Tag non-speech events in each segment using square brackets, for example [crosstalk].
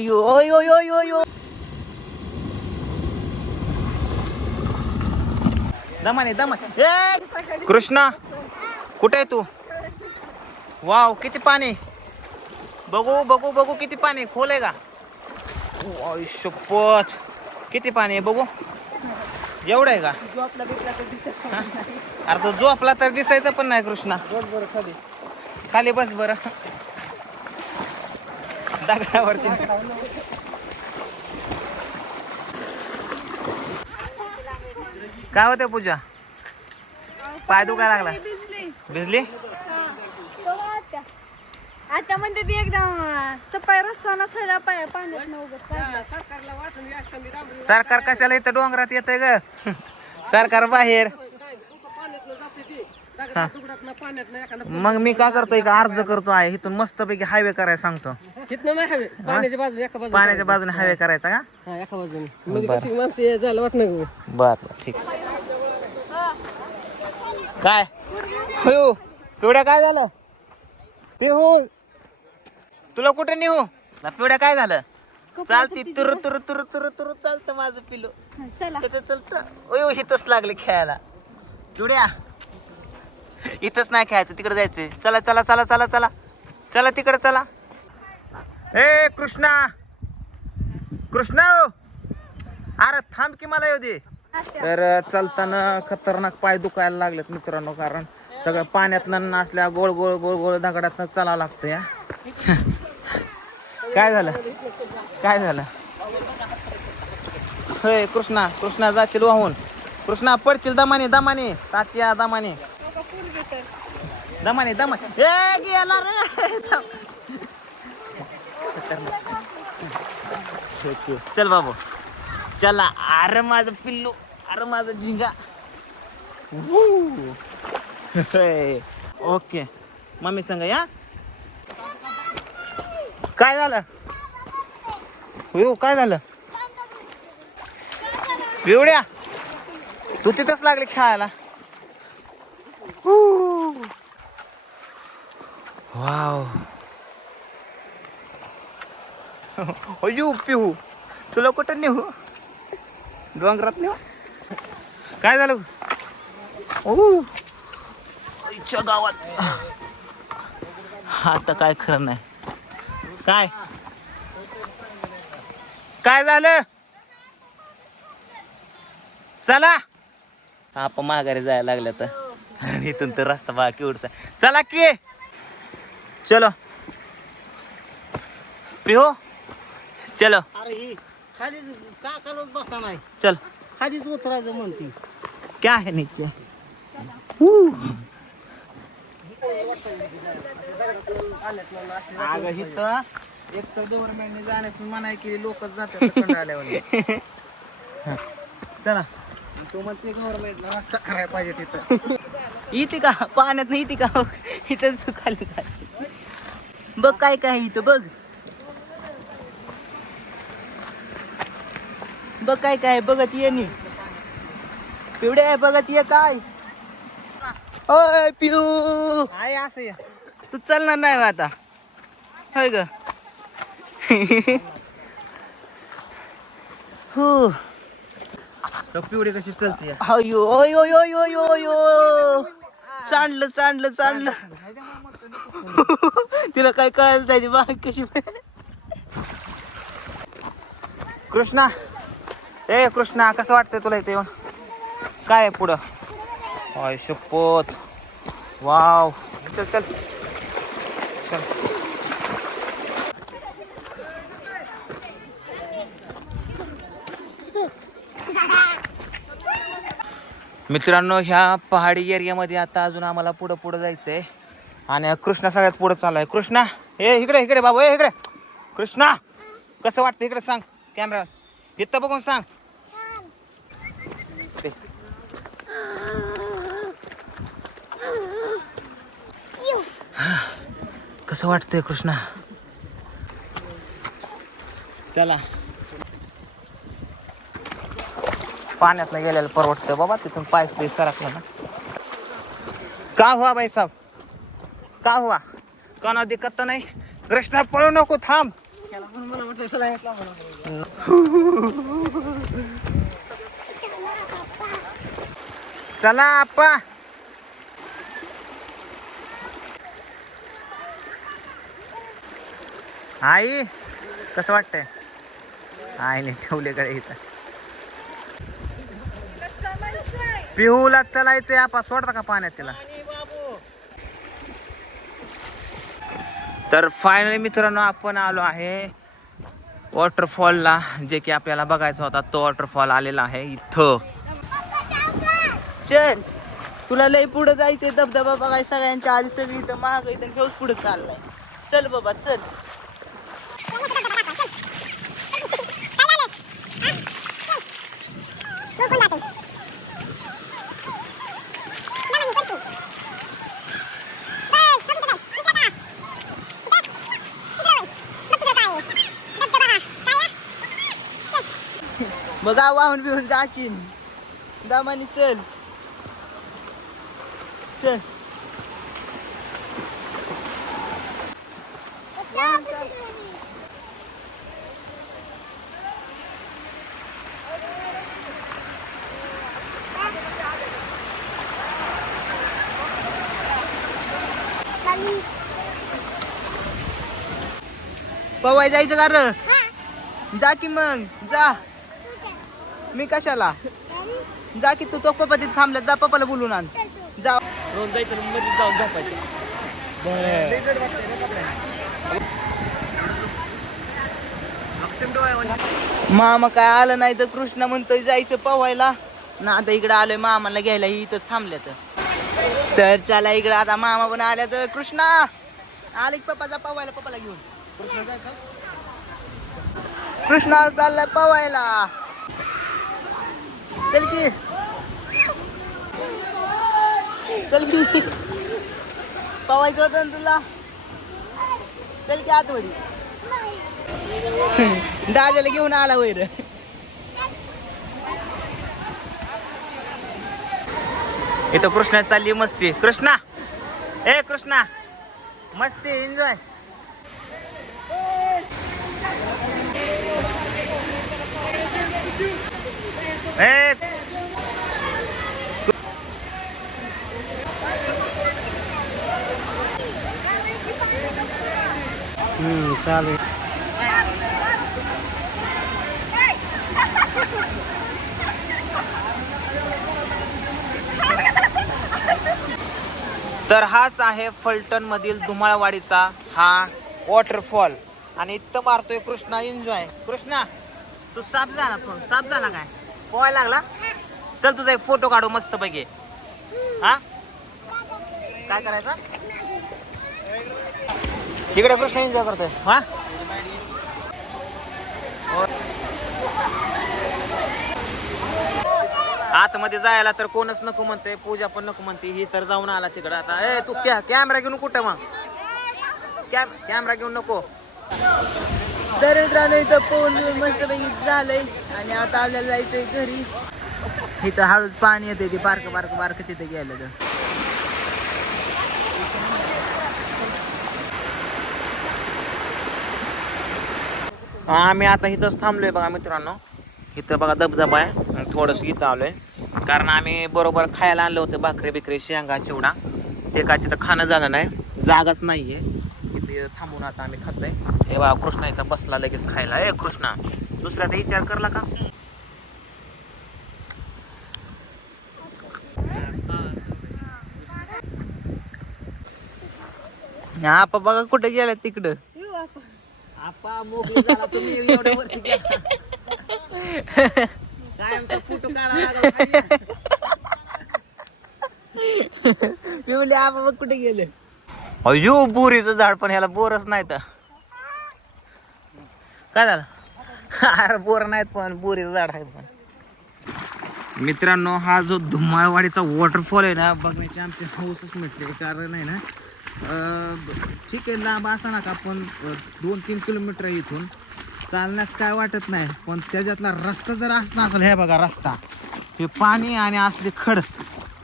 यो यो यो यो यो दमाने दमाने. ए! कृष्णा कुठे आहे तू? वाव किती पाणी. बघू बघू बघू किती पाणी. खोल आहे का? शपथ. किती पाणी आहे बघू. एवढं आहे का? हा? अरे तो झोपला तर दिसायचं पण नाही कृष्णा. खाली बस बर. दगडावरती काय होते पूजा? पाय दुखायला लागला. भिजली? आता म्हणते ती एकदम सफाई रस्ता नसायला पाय पाण्यात सरकार कशाला इथं डोंगरात येतंय ग? सरकार बाहेर. मग मी काय करतोय का अर्ज करतो आहे इथून मस्तपैकी हायवे करायला सांगतो. तिथनं नाही हवे पाण्याच्या बाजू एका बाजू पाण्याच्या बाजूने हायवे करायचा का? हा एका बाजूने. म्हणजे कशी माणसं ये जायला वाटणार का? बर ठीक. काय? हो. पिवड्या काय झालं? पिहू. तुला कुठे नेऊ ना पिवड्या काय झालं? चालती तुरु तुरु तुरु तुरु तुरु चालतं माझं पिलो. चला. कसं चालतं ओयो इथंच लागले खेळायला. पिवड्या. इथंच नाही खेळायचं तिकडे जायचंय. चला चला चला चला चला. चला तिकडे चला. ए कृष्णा. कृष्णा अरे थांब की मला येऊ दे. तर चालताना खतरनाक पाय दुखायला लागलेत मित्रांनो कारण सगळं पाण्यातनं असल्या गोळ गोळ गोळ गोळ दगडातनं चालावं लागतं या काय झालं? काय झालं? होय कृष्णा कृष्णा जातील वाहून. कृष्णा पडतील दमाने दमाने तात्या दमाने. दमाने दमाने ए गेला रे. ठीक चल बाबू. चला अरे माझं पिल्लू अरे माझं झिंगा. ओके. मम्मी सांग या. काय झालं? हो काय झालं? एवढ्या तू तिथंच लागले खेळायला. वाव [laughs] अयो पिहू. तुला कुठं नेऊ डोंगरात नेऊ काय झालं? ओ. इच्छा गावात. आता काय खरं नाही. काय? काय झालं? चला. आपण माघारी जायला लागलं तर. आणि इथून तर रस्ता बघा केवढचा चला की. चलो। पिहो। चलो। अरे ही खाली का बसा नाही. चल। खालीच उतरायचं म्हणते. क्या है नीचे? अगं इथं एक तर गव्हर्नमेंटने जाण्यास मनाई केली लोकच जातात आल्यावर. चला. तू म्हणते गव्हर्नमेंटला रस्ता करायला पाहिजे तिथं. इथे का? पाण्यात नाही इथे का? इथं खाली काय बघ काय काय इथं बघ. बघ काय काय बघत ये नी. पिवडे बघत ये काय. ओय पिऊ. आहे असं या. तू चालणार नाही आता. होय ग. हो. पिवडी कशी चलते अयो अयो यो यो यो यो सांडलं सांडलं सांडलं तिला काय कळायला त्याची बाग कशी कृष्णा. ए कृष्णा कसं वाटतंय तुला इथे येऊन? काय आहे पुढं? अय शपथ. वाव. चल चल. चल. मित्रांनो ह्या पहाडी एरियामध्ये आता अजून आम्हाला पुढं पुढं जायचं आहे आणि कृष्णा सगळ्यात पुढं चालू आहे कृष्णा हे इकडे इकडे बाबा ए इकडे. कृष्णा कसं वाटतं इकडे सांग कॅमेरा इथं बघून सांग. ते. कसं वाटतंय कृष्णा? चला. पाण्यातनं गेलेलं परवडतं बाबा तिथून पायस पैस सरकलं ना. का हो, हुआ भाई साहब? का हुआ? कोणा दिक्कत तर नाही. कृष्णा पळू नको थांब. चला आप्पा. आई कसं वाटतंय? आईने ठेवले कडे इथं. पिहूला चलायचंय आपा सोडता का पाण्यात तिला? तर फायनली मित्रांनो आपण आलो आहे वॉटरफॉलला जे की आपल्याला बघायचा होता तो वॉटरफॉल आलेला आहे इथं. चल तुला लय पुढे जायचंय धबधबा बघाय सगळ्यांच्या आधी सगळी इथं महाग इथं ठेवूच पुढे चाललाय. चल बाबा चल. बघा वाहून बिहून जाशील दामानी चल. चल. पवाय जायचं का र जा की मग. जा. मी कशाला? जा की तू तो पप्पा तिथे थांबला जा पप्पाला बोलून आण. जा. रोज जायचं मध्ये जाऊन झोपायचं. मामा काय आलं नाही तर कृष्ण म्हणतोय जायचं पवायला ना आता इकडे आलोय मामाला घ्यायला ही इथं थांबल्या तर चला इकडे आता मामा पण आल्या तर कृष्णा आले की पप्पा जा पवायला पप्पाला घेऊन. कृष्णा चाललाय पवायला चल की. चल की. पवायचं होतं ना तुला? चल की आतवडी दादाला घेऊन आला वैर. इथं कृष्णा चालली मस्ती. कृष्णा. ए कृष्णा. मस्ती एन्जॉय ए चालेल. तर हाच आहे फलटण मधील धुमाळवाडीचा हा वॉटरफॉल आणि इथं मारतोय कृष्णा. एन्जॉय कृष्णा तू साप झाला फोन साप झाला काय? पोहायला लागला? चल तुझा एक फोटो काढू मस्त पैकी हा? काय करायचं? तिकडे कृष्ण एन्जॉय करतोय. हा? आतमध्ये जायला तर कोणच नको म्हणते पूजा पण नको म्हणते ही तर जाऊन आला तिकडं आता. ए तू कॅ कॅमेरा घेऊन कुठं मग? कॅमेरा घेऊन नको. तर मित्रांनो इथं पोहून मस्त पैकी झालंय. आणि आता आपल्याला जायचंय घरी. इथं हळूच पाणी येते ते बारक बारक बारक तिथे गेलं तर. आम्ही आता इथंच थांबलोय बघा मित्रांनो. इथं बघा धबधबा आहे थोडंसं इथं आलोय. कारण आम्ही बरोबर खायला आणलं होतं भाकरी बिकरी शेंगा चिवडा. ते काय तिथं खाणं झालं नाही. जागाच नाहीये. थांबून आता आम्ही खातोय. हे बघा कृष्णा इथं बसला लगेच खायला. ए कृष्णा दुसऱ्याचा विचार करला का? हा बघा कुठे गेला तिकडं. आपा मोकळी झाला तुम्ही एवढ्या वरती गेला. काय आमचा फोटो काढा लागला खाली. पिवले आबा बघ कुठे गेले. अयो बोरीचं झाड पण ह्याला बोरच नाही तर काय झालं? अरे बोर नाहीत पण बोरीचं झाड आहे पण. मित्रांनो हा जो धुमाळवाडीचा वॉटरफॉल आहे ना बघण्याची आमची हौसच मिटले. कारण आहे ना ठीक आहे लांब असा ना का पण दोन तीन किलोमीटर इथून. चालण्यास काय वाटत नाही पण त्याच्यातला रस्ता जर असला असेल हे बघा रस्ता. हे पाणी आणि असले खड.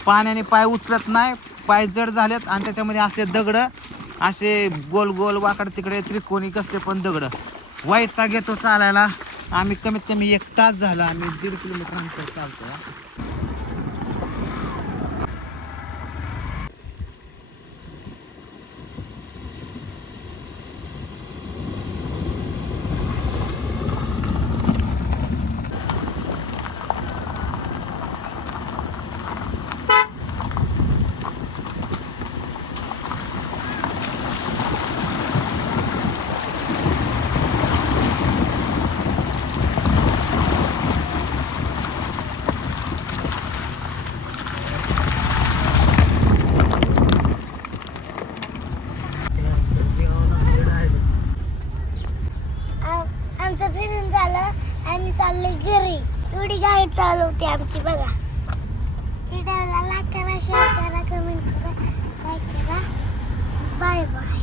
पाण्याने पाय उचलत नाही पाय जड झालेत आणि त्याच्यामध्ये असले दगड असे गोल गोल वाकड तिकडे त्रिकोणी कसले पण दगड. वैताग येतो चालायला. आम्ही कमीत कमी एक तास झाला आम्ही दीड किलोमीटर अंतर चालतो आमचं फिरून झालं आम्ही चालले घरी. एवढी गाडी चालवते आमची बघा. व्हिडिओला लाईक करा शेअर करा कमेंट करा लाईक करा. Bye bye